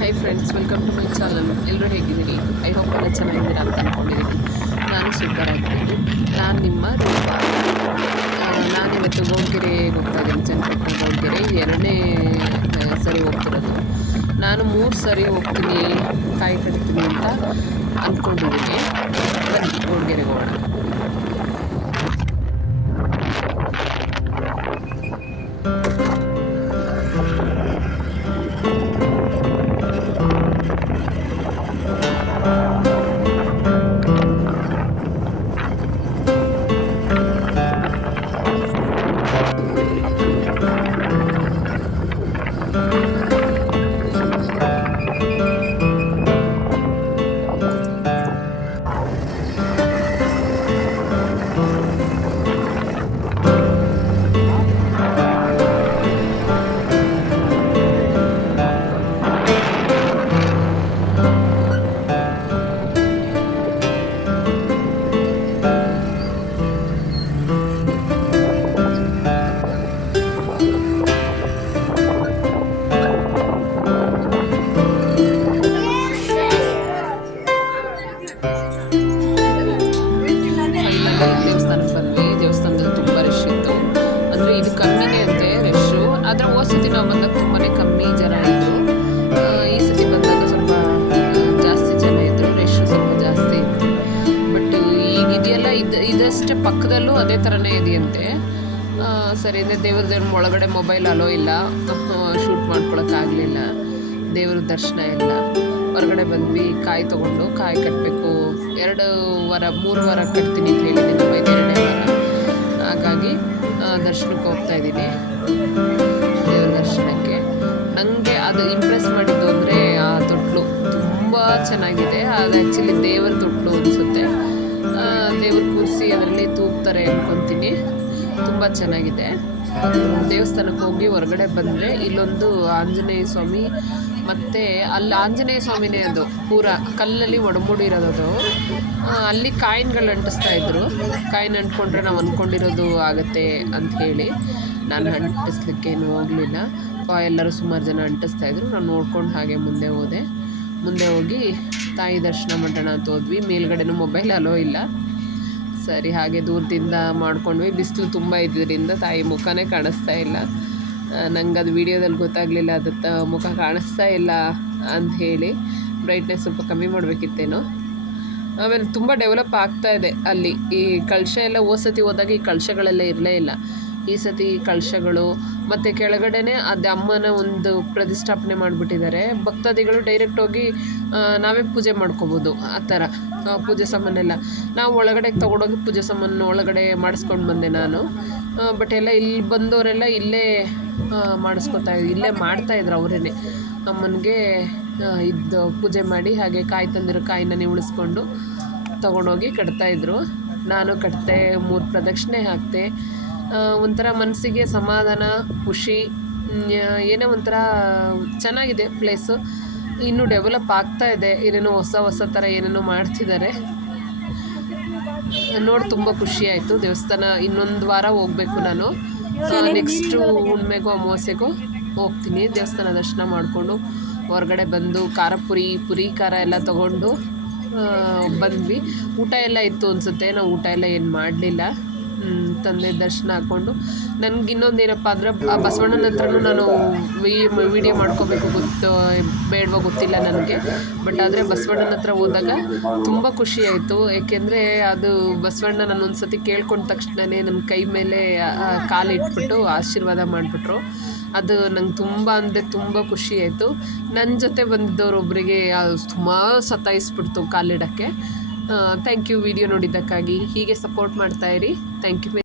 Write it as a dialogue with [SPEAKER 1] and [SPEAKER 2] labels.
[SPEAKER 1] Hi friends welcome to my channel ಎಲ್ಲರೂ ಹೇಗಿದ್ದೀರಿ? I hope ಎಲ್ಲ ಚೆನ್ನಾಗಿದ್ದೀರಾ ಅಂತ ಅಂದ್ಕೊಂಡಿದ್ದೀನಿ ನಾನು ಸೂಪರ್ ಆಗಿದ್ದೀನಿ. ನಾನು ನಿಮ್ಮ ರೂಪ. ನಾನಿವತ್ತು ಗೌಡ್ಗೆರೆಗೆ ಹೋಗ್ತಾ ಇದ್ದೀನಿ, ಚನ್ನಪಟ್ಟಣ ಗೌಡ್ಗೆರೆ ಇದು ಎರಡನೇ ಸರಿ ಹೋಗ್ತಿರೋದು. ನಾನು ಮೂರು ಸರಿ ಹೋಗ್ತೀನಿ ಕಾಯಿ ಕಟ್ತೀನಿ ಅಂತ ಅಂದ್ಕೊಂಡಿದ್ದೀನಿ ಬನ್ನಿ ಗೌಡ್ಗೆರೆಗೆ ಹೋಗೋಣ. ದೇವಸ್ಥಾನಕ್ಕೆ ಬಂದ್ವಿ ದೇವಸ್ಥಾನದಲ್ಲಿ ತುಂಬ ರಶ್ ಇತ್ತು. ಅಂದರೆ ಇದು ಕಮ್ಮಿನೇ ಅಂತೆ ರಶ್ಶು ಆದರೆ ಹೋದ ನಾವು ಬಂದಾಗ ತುಂಬಾ ಕಮ್ಮಿ ಜನ ಇತ್ತು ಈ ಸತಿ ಬಂದಾಗ ಸ್ವಲ್ಪ ಜಾಸ್ತಿ ಜನ ಇದ್ದರು ರಶ್ಶು ಸ್ವಲ್ಪ ಜಾಸ್ತಿ ಇತ್ತು. ಬಟ್ ಈಗ ಇದೆಯಲ್ಲ ಇದು, ಇದಷ್ಟೇ ಪಕ್ಕದಲ್ಲೂ ಅದೇ ಥರನೇ ಇದೆಯಂತೆ. ಸರಿ ಇದೆ ದೇವ್ರ ದೇವ್ರ ಒಳಗಡೆ ಮೊಬೈಲ್ ಅಲೋ ಇಲ್ಲ. ಶೂಟ್ ಮಾಡ್ಕೊಳಕ್ಕಾಗಲಿಲ್ಲ. ದೇವ್ರ ದರ್ಶನ ಇಲ್ಲ. ಹೊರಗಡೆ ಬಂದ್ವಿ, ಕಾಯಿ ತಗೊಂಡು, ಕಾಯಿ ಕಟ್ಟಬೇಕು ಎರಡು ವಾರ, ಮೂರು ವಾರ ಕಟ್ತೀನಿ ಅಂತ ಹೇಳಿದ್ದೀನಿ ನಮ್ಮ ಎರಡನೇ ವಾರ. ಹಾಗಾಗಿ ದರ್ಶನಕ್ಕೆ ಹೋಗ್ತಾ ಇದ್ದೀನಿ. ದೇವ್ರ ದರ್ಶನಕ್ಕೆ. ನನಗೆ ಅದು ಇಂಪ್ರೆಸ್ ಮಾಡಿದ್ದು ಅಂದರೆ ಆ ತೊಟ್ಲು. ತುಂಬ ಚೆನ್ನಾಗಿದೆ. ಅದು ಆ್ಯಕ್ಚುಲಿ ದೇವರ ತೊಟ್ಲು ಅನಿಸುತ್ತೆ. ದೇವ್ರ ಕೂರಿಸಿ ಅದರಲ್ಲಿ ತೂಗ್ತಾರೆ ಅಂದ್ಕೊತೀನಿ ತುಂಬ ಚೆನ್ನಾಗಿದೆ. ದೇವಸ್ಥಾನಕ್ಕೆ ಹೋಗಿ ಹೊರಗಡೆ ಬಂದರೆ ಇಲ್ಲೊಂದು ಆಂಜನೇಯ ಸ್ವಾಮಿ ಮತ್ತು ಅಲ್ಲಿ ಆಂಜನೇಯ ಸ್ವಾಮಿನೇ ಅದು, ಪೂರ ಕಲ್ಲಲ್ಲಿ ಒಡಮೂಡಿರೋದು ಅಲ್ಲಿ ಕಾಯಿನ್ಗಳು ಅಂಟಿಸ್ತಾ ಇದ್ರು. ಕಾಯಿನ್ ಅಂಟ್ಕೊಂಡ್ರೆ ನಾವು ಅಂದ್ಕೊಂಡಿರೋದು ಆಗುತ್ತೆ ಅಂತ ಹೇಳಿ. ನಾನು ಅಂಟಿಸ್ಲಿಕ್ಕೇನು ಹೋಗಲಿಲ್ಲ. ಎಲ್ಲರೂ ಸುಮಾರು ಜನ ಅಂಟಿಸ್ತಾ ಇದ್ರು. ನಾನು ನೋಡ್ಕೊಂಡು ಹಾಗೆ ಮುಂದೆ ಹೋದೆ. ಮುಂದೆ ಹೋಗಿ ತಾಯಿ ದರ್ಶನ ಮಾಡೋಣ ಅಂತ ಹೋದ್ವಿ. ಮೇಲ್ಗಡೆನೂ ಮೊಬೈಲ್ ಅಲೋ ಇಲ್ಲ. ಸರಿ, ಹಾಗೆ ದೂರದಿಂದ ಮಾಡ್ಕೊಂಡ್ವಿ. ಬಿಸಿಲು ತುಂಬ ಇದ್ದರಿಂದ ತಾಯಿ ಮುಖನೇ ಕಾಣಿಸ್ತಾ ಇಲ್ಲ. ನಂಗೆ ಅದು ವಿಡಿಯೋದಲ್ಲಿ ಗೊತ್ತಾಗಲಿಲ್ಲ ಅದತ್ತ ಮುಖ ಕಾಣಿಸ್ತಾ ಇಲ್ಲ ಅಂತ ಹೇಳಿ ಬ್ರೈಟ್ನೆಸ್ ಸ್ವಲ್ಪ ಕಮ್ಮಿ ಮಾಡಬೇಕಿತ್ತೇನೋ. ಆಮೇಲೆ ತುಂಬ ಡೆವಲಪ್ ಆಗ್ತಾ ಇದೆ ಅಲ್ಲಿ. ಈ ಕಳಶ ಎಲ್ಲ ಹೋದ ಸತಿ ಹೋದಾಗ ಈ ಕಳಶಗಳೆಲ್ಲ ಇರಲೇ ಇಲ್ಲ. ಈ ಸತಿ ಕಳಶಗಳು ಮತ್ತು ಕೆಳಗಡೆನೆ ಅದು ಅಮ್ಮನ ಒಂದು ಪ್ರತಿಷ್ಠಾಪನೆ ಮಾಡಿಬಿಟ್ಟಿದ್ದಾರೆ. ಭಕ್ತಾದಿಗಳು ಡೈರೆಕ್ಟ್ ಹೋಗಿ ನಾವೇ ಪೂಜೆ ಮಾಡ್ಕೋಬೋದು ಆ ಥರ. ಪೂಜೆ ಸಾಮಾನೆಲ್ಲ ನಾವು ಒಳಗಡೆ ತೊಗೊಂಡೋಗಿ ಪೂಜೆ ಸಾಮಾನು ಒಳಗಡೆ ಮಾಡಿಸ್ಕೊಂಡು ಬಂದೆ ನಾನು. ಬಟ್ ಎಲ್ಲ ಇಲ್ಲಿ ಬಂದವರೆಲ್ಲ ಇಲ್ಲೇ ಮಾಡಿಸ್ಕೊತಾ ಇಲ್ಲೇ ಮಾಡ್ತಾಯಿದ್ರು ಅವರೇ ಅಮ್ಮನಿಗೆ ಇದ್ದು ಪೂಜೆ ಮಾಡಿ ಹಾಗೆ ಕಾಯಿ ತಂದಿರೋ ಕಾಯಿನ ಉಳಿಸ್ಕೊಂಡು ತೊಗೊಂಡೋಗಿ ಕಟ್ತಾಯಿದ್ರು ನಾನು ಕಟ್ತೆ, ಮೂರು ಪ್ರದಕ್ಷಿಣೆ ಹಾಕ್ತೆ. ಒಂಥರ ಮನಸ್ಸಿಗೆ ಸಮಾಧಾನ ಖುಷಿ ಏನೋ ಒಂಥರ ಚೆನ್ನಾಗಿದೆ ಪ್ಲೇಸು ಇನ್ನೂ ಡೆವಲಪ್ ಆಗ್ತಾ ಇದೆ. ಏನೇನೋ ಹೊಸ ಹೊಸ ಥರ ಏನೇನೋ ಮಾಡ್ತಿದ್ದಾರೆ. ನೋಡಿ ತುಂಬ ಖುಷಿ ಆಯಿತು. ದೇವಸ್ಥಾನ ಇನ್ನೊಂದು ವಾರ ಹೋಗಬೇಕು ನಾನು. ನೆಕ್ಸ್ಟು ಹುಣ್ಮೆಗೂ ಅಮಾವಾಸ್ಯೆಗೂ ಹೋಗ್ತೀನಿ. ದೇವಸ್ಥಾನ ದರ್ಶನ ಮಾಡಿಕೊಂಡು ಹೊರಗಡೆ ಬಂದು ಖಾರ ಪುರಿ ಪುರಿ ಖಾರ ಎಲ್ಲ ತೊಗೊಂಡು ಬಂದ್ವಿ. ಊಟ ಎಲ್ಲ ಇತ್ತು ಅನಿಸುತ್ತೆ. ನಾವು ಊಟ ಎಲ್ಲ ಏನು ಮಾಡಲಿಲ್ಲ. ತಂದೆ ದರ್ಶನ ಹಾಕ್ಕೊಂಡು ನನಗೆ ಇನ್ನೊಂದು ಏನಪ್ಪ ಆ ಬಸವಣ್ಣನ ಹತ್ರನೂ ನಾನು ವಿಡಿಯೋ ಮಾಡ್ಕೋಬೇಕು ಗೊತ್ತು, ಬೇಡವೋ ಗೊತ್ತಿಲ್ಲ ನನಗೆ. ಬಟ್ ಆದರೆ ಬಸವಣ್ಣನ ಹತ್ರ ಹೋದಾಗ ತುಂಬ ಖುಷಿ ಆಯಿತು. ಏಕೆಂದರೆ ಅದು ಬಸವಣ್ಣ ಒಂದು ಸತಿ ಕೇಳ್ಕೊಂಡ ತಕ್ಷಣವೇ ನನ್ನ ಕೈ ಮೇಲೆ ಕಾಲಿಟ್ಬಿಟ್ಟು ಆಶೀರ್ವಾದ ಮಾಡಿಬಿಟ್ರು. ಅದು ನಂಗೆ ತುಂಬ ಅಂದರೆ ತುಂಬ ಖುಷಿ ಆಯಿತು. ನನ್ನ ಜೊತೆ ಬಂದಿದ್ದವರೊಬ್ಬರಿಗೆ ತುಂಬ ಸತಾಯಿಸ್ಬಿಡ್ತು ಕಾಲಿಡೋಕ್ಕೆ. ಥ್ಯಾಂಕ್ ಯು ವಿಡಿಯೋ ನೋಡಿದ್ದಕ್ಕಾಗಿ. ಹೀಗೆ ಸಪೋರ್ಟ್ ಮಾಡ್ತಾಯಿರಿ ಥ್ಯಾಂಕ್ ಯು